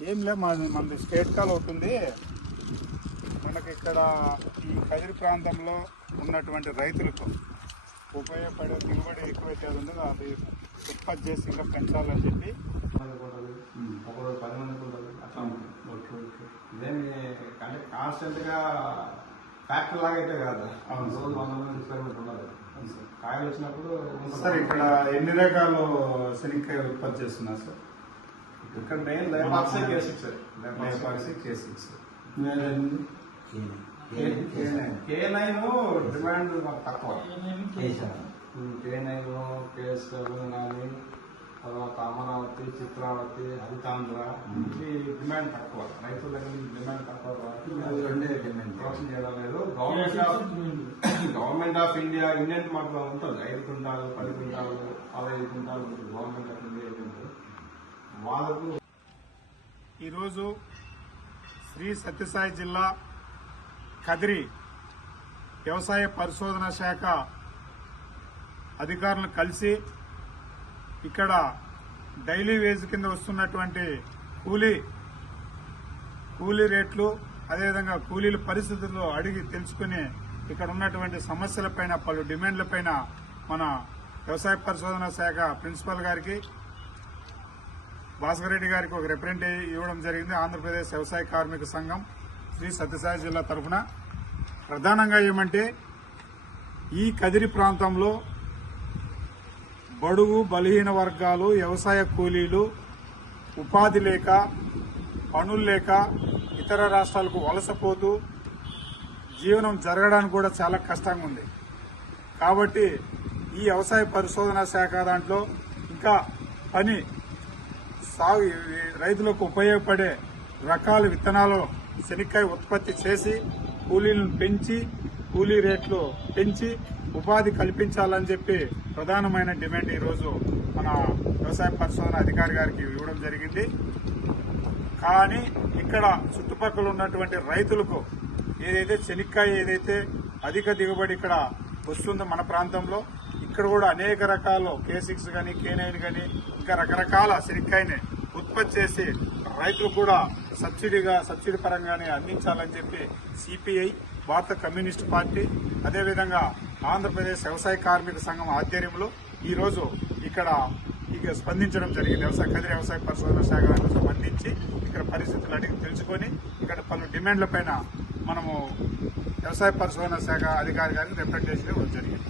ఏం లే మాది మనది స్టేట్ కాల్ అవుతుంది మనకి ఇక్కడ ఈ కదిరి ప్రాంతంలో ఉన్నటువంటి రైతులకు ఉపయోగపడే దిగుబడి ఎక్కువైతే ఉంది అది ఉత్పత్తి చేసి ఇంకా పెంచాలని చెప్పి ఒకరోజు పది మందికి ఉంటుంది అట్లా ఉంటుంది ఇదేమి అంటే కాన్స్టెంట్గా ఫ్యాక్టరీ లాగా అయితే కాదు అవును సార్. రోజు వంద మంది ఎక్స్పెరిమెంట్ ఉండదు కాయలు వచ్చినప్పుడు సార్ ఇక్కడ ఎన్ని రకాలు శనక్కాయ ఉత్పత్తి చేస్తున్నారు సార్ ఇక్కడ main లేపాక్స్ K six Lepakshi K six K nine demand మాకు తక్కువ. కే నైన్ కే సెవెన్ కానీ తర్వాత అమరావతి చిత్రావతి హరితాంధ్ర ఈ డిమాండ్ తక్కువ. రైతుల దగ్గర డిమాండ్ తక్కువ కాబట్టి ప్రొడక్షన్ చేయడం లేదు government of government of India Indian మాకు ఉంటుంది ఐదు క్వింటాలు పది క్వింటాలు పదహైదు క్వింటాలు గవర్నమెంట్ ఆఫ్ ఇండియా ఈరోజు శ్రీ సత్యసాయి జిల్లా కదిరి వ్యవసాయ పరిశోధన శాఖ అధికారులను కలిసి ఇక్కడ డైలీ వేజ్ కింద వస్తున్నటువంటి కూలీ కూలీ రేట్లు అదేవిధంగా కూలీల పరిస్థితుల్లో అడిగి తెలుసుకుని ఇక్కడ ఉన్నటువంటి సమస్యలపైన పలు డిమాండ్లపైన మన వ్యవసాయ పరిశోధన శాఖ ప్రిన్సిపల్ గారికి భాస్కర్ రెడ్డి గారికి ఒక రిప్రజెంట్ ఇవ్వడం జరిగింది. ఆంధ్రప్రదేశ్ వ్యవసాయ కార్మిక సంఘం శ్రీ సత్యసాయి జిల్లా తరఫున. ప్రధానంగా ఏమంటే ఈ కదిరి ప్రాంతంలో బడుగు బలహీన వర్గాలు వ్యవసాయ కూలీలు ఉపాధి లేక పనులు లేక ఇతర రాష్ట్రాలకు వలసపోతూ జీవనం జరగడానికి కూడా చాలా కష్టంగా ఉంది. కాబట్టి ఈ వ్యవసాయ పరిశోధన శాఖ దాంట్లో ఇంకా పని సాగు రైతులకు ఉపయోగపడే రకాల విత్తనాలు శనక్కాయ ఉత్పత్తి చేసి కూలీలను పెంచి కూలీ రేట్లు పెంచి ఉపాధి కల్పించాలని చెప్పి ప్రధానమైన డిమాండ్ ఈరోజు మన వ్యవసాయ పరిశోధన అధికారి గారికి ఇవ్వడం జరిగింది. కానీ ఇక్కడ చుట్టుపక్కల ఉన్నటువంటి రైతులకు ఏదైతే శనక్కాయ ఏదైతే అధిక దిగుబడి ఇక్కడ వస్తుందో మన ప్రాంతంలో ఇక్కడ కూడా అనేక రకాల కే సిక్స్ కానీ కే నైన్ కానీ ఇంకా రకరకాల శనక్కాయని ఉత్పత్తి చేసి రైతులు కూడా సబ్సిడీగా సబ్సిడీ పరంగానే అందించాలని చెప్పి సిపిఐ భారత కమ్యూనిస్ట్ పార్టీ అదేవిధంగా ఆంధ్రప్రదేశ్ వ్యవసాయ కార్మిక సంఘం ఆధ్వర్యంలో ఈరోజు ఇక్కడ ఇక స్పందించడం జరిగింది. వ్యవసాయ కదిరి వ్యవసాయ పరిశోధన శాఖ స్పందించి ఇక్కడ పరిస్థితులు అడిగి తెలుసుకొని ఇక్కడ పలు డిమాండ్లపైన మనము వ్యవసాయ పరిశోధన శాఖ అధికారి గారికి రిప్రజెంటేషన్ ఇవ్వడం జరిగింది.